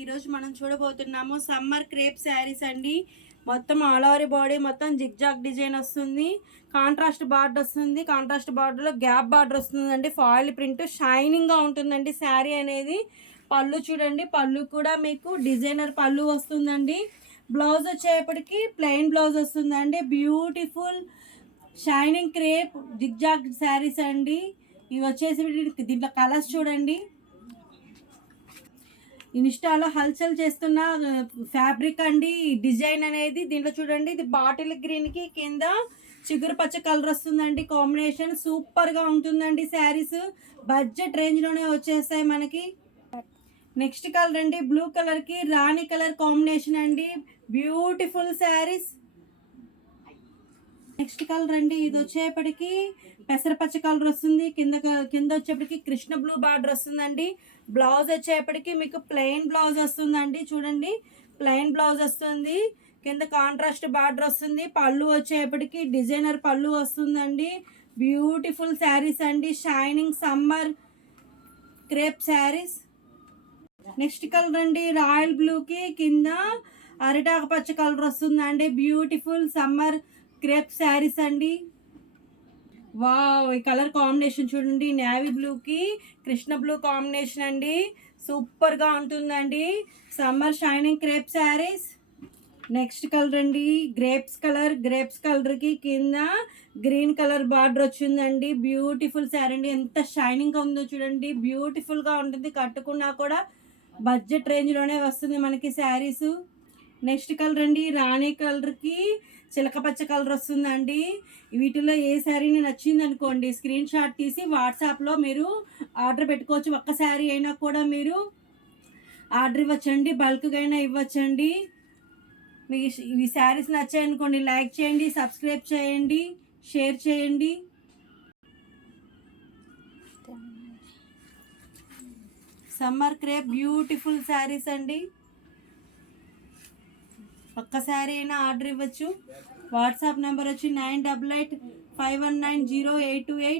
ఈరోజు మనం చూడబోతున్నాము సమ్మర్ క్రేప్ శారీస్ అండి. మొత్తం ఆల్ ఓవర్ బాడీ మొత్తం జిగ్జాగ్ డిజైన్ వస్తుంది. కాంట్రాస్ట్ బార్డర్ వస్తుంది. కాంట్రాస్ట్ బార్డర్లో గ్యాప్ బార్డర్ వస్తుందండి. ఫాయిల్ ప్రింట్ షైనింగ్గా ఉంటుందండి శారీ అనేది. పళ్ళు చూడండి, పళ్ళు కూడా మీకు డిజైనర్ పళ్ళు వస్తుందండి. బ్లౌజ్ వచ్చేప్పటికి ప్లెయిన్ బ్లౌజ్ వస్తుందండి. Beautiful shining crepe zigzag saris అండి. ఇవి వచ్చేసి దీంట్లో కలర్స్ చూడండి. ఇన్స్టాలో హల్చల్ చేస్తున్న ఫ్యాబ్రిక్ అండి డిజైన్ అనేది. దీంట్లో చూడండి, ఇది బాటిల్ గ్రీన్కి కింద చిగురు పచ్చ కలర్ వస్తుందండి. కాంబినేషన్ సూపర్గా ఉంటుందండి. శారీస్ బడ్జెట్ రేంజ్లోనే వచ్చేస్తాయి మనకి. నెక్స్ట్ కలర్ అండి బ్లూ కలర్కి రాణి కలర్ కాంబినేషన్ అండి. బ్యూటిఫుల్ శారీస్. నెక్స్ట్ కలర్ అండి, ఇది వచ్చేప్పటికి పెసరపచ్చ కలర్ వస్తుంది. కింద వచ్చేప్పటికి కృష్ణ బ్లూ బార్డర్ వస్తుందండి. బ్లౌజ్ వచ్చేప్పటికి మీకు ప్లెయిన్ బ్లౌజ్ వస్తుందండి. చూడండి, ప్లెయిన్ బ్లౌజ్ వస్తుంది. కింద కాంట్రాస్ట్ బార్డర్ వస్తుంది. పళ్ళు వచ్చేప్పటికి డిజైనర్ పళ్ళు వస్తుందండి. బ్యూటిఫుల్ శారీస్ అండి. Shining summer crepe saris. Next colour అండి రాయల్ బ్లూకి కింద అరిటాకు పచ్చ కలర్ వస్తుందండి. బ్యూటిఫుల్ సమ్మర్ క్రేప్ శారీస్ అండి. వావ్, ఈ కలర్ కాంబినేషన్ చూడండి. నేవీ బ్లూకి కృష్ణ బ్లూ కాంబినేషన్ అండి. సూపర్గా ఉంటుందండి. Summer shining crepe saris. Next colour అండి గ్రేప్స్ కలర్కి కింద గ్రీన్ కలర్ బార్డర్ వచ్చిందండి. బ్యూటిఫుల్ శారీ అండి. ఎంత షైనింగ్గా ఉందో చూడండి. బ్యూటిఫుల్గా ఉంటుంది. కట్టుకున్నా కూడా బడ్జెట్ రేంజ్లోనే వస్తుంది మనకి శారీస్. నెక్స్ట్ కలర్ అండి రాణి కలర్కి చిలక పచ్చ కలర్ వస్తుందండి. వీటిలో ఏ శారీని నచ్చింది అనుకోండి, స్క్రీన్ షాట్ తీసి వాట్సాప్లో మీరు ఆర్డర్ పెట్టుకోవచ్చు. ఒక్క శారీ అయినా కూడా మీరు ఆర్డర్ ఇవ్వచ్చండి. బల్క్గా అయినా ఇవ్వచ్చండి. మీకు ఈ శారీస్ నచ్చాయనుకోండి, లైక్ చేయండి, సబ్స్క్రైబ్ చేయండి, షేర్ చేయండి. సమ్మర్ క్రేప్ బ్యూటిఫుల్ శారీస్ అండి. ఒక్క శారీ అయినా ఆర్డర్ ఇవ్వచ్చు. వాట్సాప్ నెంబర్ వచ్చి 9885190828.